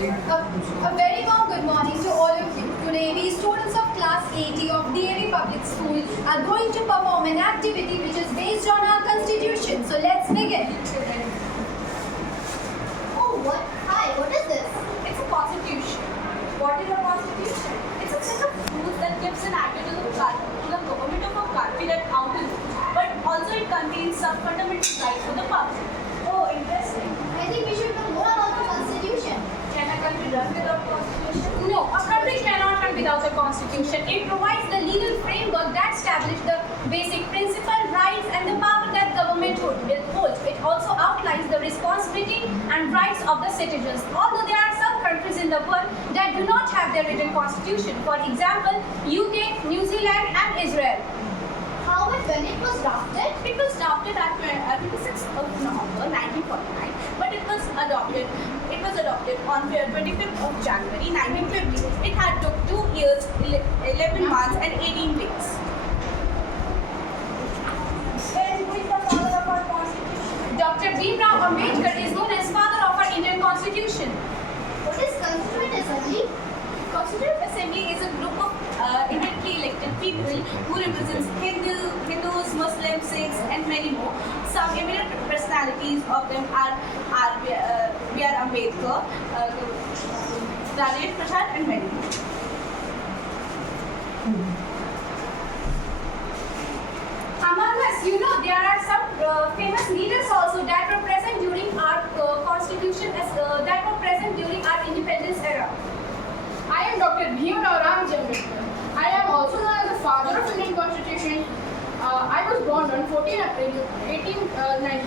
A very warm good morning to all of you. Today we students of class 80 of DAV Public School are going to perform an activity which is based on our constitution. So let's begin. Oh, what? Hi, what is this? It's a constitution. What is a constitution? It's a set of rules that gives an idea to the government of a country that how to live. But also it contains some fundamental rights for the public. Oh, interesting. I think we should know more about the Constitution. Can a country run without constitution? No, a country cannot run without a constitution. It provides the legal framework that establishes the basic principal rights and the power that government holds. It also outlines the responsibility and rights of the citizens. Although there are some countries in the world that do not have their written constitution. For example, UK, New Zealand and Israel. How and when it was drafted? It was drafted at 26th of November 1949, but it was adopted on 25th of January 1950. It had took 2 years, 11 months and 18 days. Who is the father of our constitution? Dr. Bhimrao Ambedkar is known as father of our Indian constitution. What is Constituent Assembly? Constituent Assembly is a group of indirectly elected people who represents Hindus, Muslims, Sikhs, and many more. Some eminent personalities of them are B.R. Ambedkar, Rajendra Prasad, and many more. Among us, there are some famous leaders also that were present during our constitution, that were present during our independence era. I am Dr. Bhimrao Ambedkar. I am also known as the father of Indian Constitution. I was born on 14 April 1890.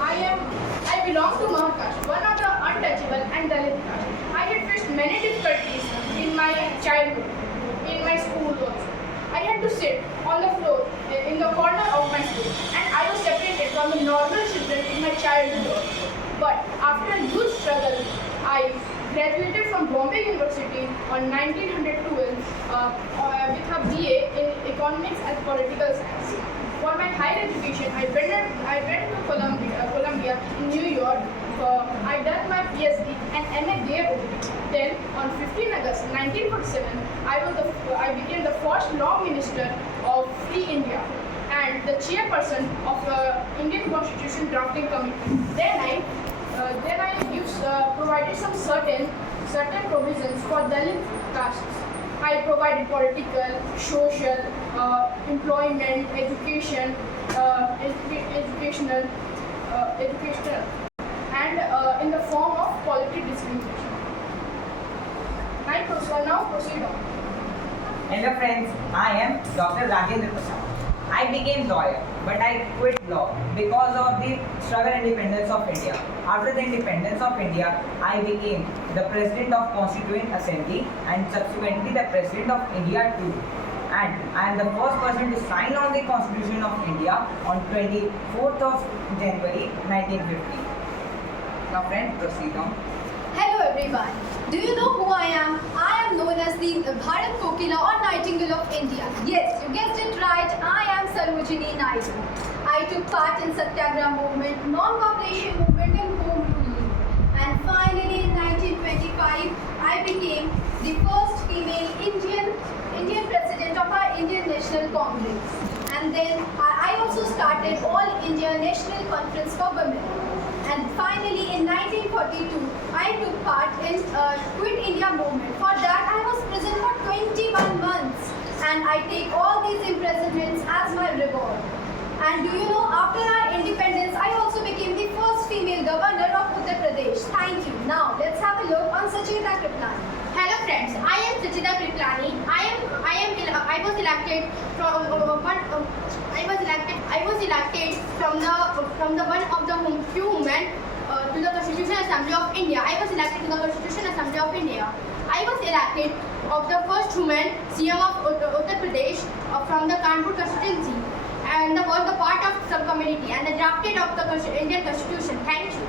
I belong to Maharashtra, one of the untouchable and Dalit caste. I had faced many difficulties in my childhood, in my school also. I had to sit on the floor in the corner of my school, and I was separated from the normal children in my childhood also. But after a huge struggle, I graduated from Bombay University on 1912 with a BA in Economics and Political Science. For my higher education, I went to Columbia in New York. I done my PhD and MA there. Then, on 15 August 1947, I became the first Law Minister of Free India and the chairperson of the Indian Constitution Drafting Committee. Then I provided some certain provisions for Dalit castes. I provided political, social, employment, educational, and in the form of political discrimination. Now proceed on. Hello friends, I am Dr. Rajendra Prasad. I became lawyer, but I quit law because of the struggle independence of India. After the independence of India, I became the President of Constituent Assembly and subsequently the President of India too. And I am the first person to sign on the Constitution of India on 24th of January 1950. Now friends, proceed on. Hello everyone. Do you know who I am? I am known as the Bharat Kokila or Nightingale of India. Yes, you guessed it right. I am Sarojini Naidu. I took part in Satyagraha movement, non-cooperation movement and home rule. And finally in 1925, I became the first female Indian president of our Indian National Congress. And then I also started All India National Conference for Women. And finally, in 1942, I took part in Quit India movement. For that, I was present for 21 months. And I take all these imprisonments as my reward. And do you know, after our independence, I also became the first female governor of Uttar Pradesh. Thank you. Now, let's have a look on Sacheta Kriplani. Hello friends, I am Sacheta Kriplani. I was elected from the one of the few women to the Constitutional Assembly of India. I was elected to the Constitutional Assembly of India. I was elected of the first woman CM of Uttar Pradesh from the Kanpur constituency, and was the part of subcommittee and the drafted of the Indian Constitution. Thank you.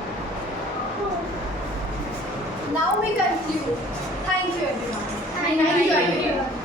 Now we conclude. Thank you everyone. Thank you everyone.